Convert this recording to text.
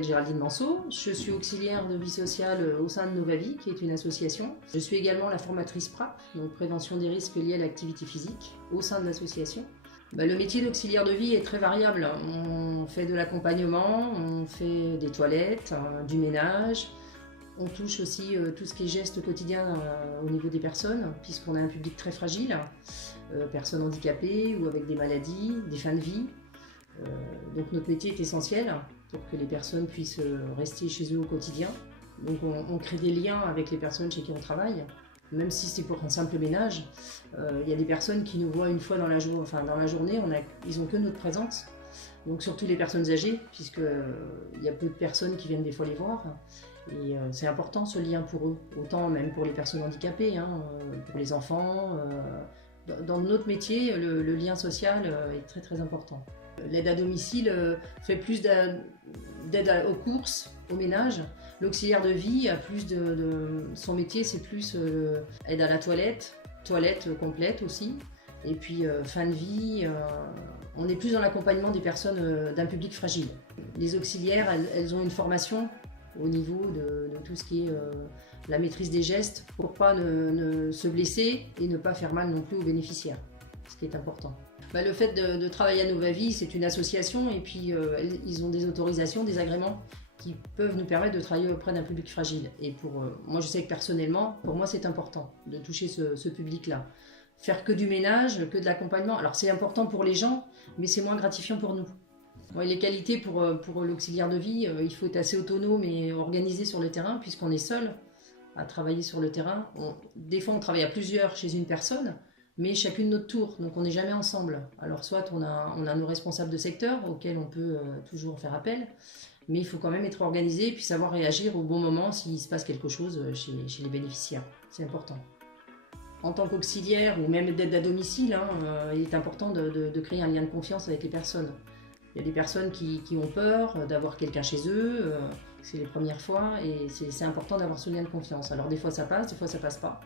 m'appelle Géraldine Manceau, je suis auxiliaire de vie sociale au sein de Novavie, qui est une association. Je suis également la formatrice PRAP, donc prévention des risques liés à l'activité physique, au sein de l'association. Le métier d'auxiliaire de vie est très variable. On fait de l'accompagnement, on fait des toilettes, du ménage. On touche aussi tout ce qui est gestes quotidiens au niveau des personnes, puisqu'on a un public très fragile, personnes handicapées ou avec des maladies, des fins de vie. Donc notre métier est essentiel pour que les personnes puissent rester chez eux au quotidien. Donc on crée des liens avec les personnes chez qui on travaille. Même si c'est pour un simple ménage, il y a des personnes qui nous voient une fois dans la journée, ils n'ont que notre présence. Donc surtout les personnes âgées, puisqu'il y a peu de personnes qui viennent des fois les voir. Et c'est important ce lien pour eux, autant même pour les personnes handicapées, pour les enfants. Dans notre métier, le lien social est très très important. L'aide à domicile fait plus d'aide aux courses, au ménage. L'auxiliaire de vie a plus son métier, c'est plus aide à la toilette complète aussi. Et puis fin de vie, on est plus dans l'accompagnement des personnes d'un public fragile. Les auxiliaires, elles ont une formation au niveau de tout ce qui est la maîtrise des gestes pour pas ne se blesser et ne pas faire mal non plus aux bénéficiaires, ce qui est important. Le fait de travailler à Novavie, c'est une association et puis ils ont des autorisations, des agréments qui peuvent nous permettre de travailler auprès d'un public fragile. Et moi je sais que personnellement, pour moi c'est important de toucher ce public-là. Faire que du ménage, que de l'accompagnement, alors c'est important pour les gens, mais c'est moins gratifiant pour nous. Les qualités pour l'auxiliaire de vie, il faut être assez autonome et organisé sur le terrain puisqu'on est seul à travailler sur le terrain. Des fois on travaille à plusieurs chez une personne, mais chacune notre tour, donc on n'est jamais ensemble. Alors soit on a nos responsables de secteur auxquels on peut toujours faire appel, mais il faut quand même être organisé et puis savoir réagir au bon moment s'il se passe quelque chose chez les bénéficiaires. C'est important. En tant qu'auxiliaire ou même d'aide à domicile, il est important de créer un lien de confiance avec les personnes. Il y a des personnes qui ont peur d'avoir quelqu'un chez eux, c'est les premières fois et c'est important d'avoir ce lien de confiance. Alors des fois ça passe pas.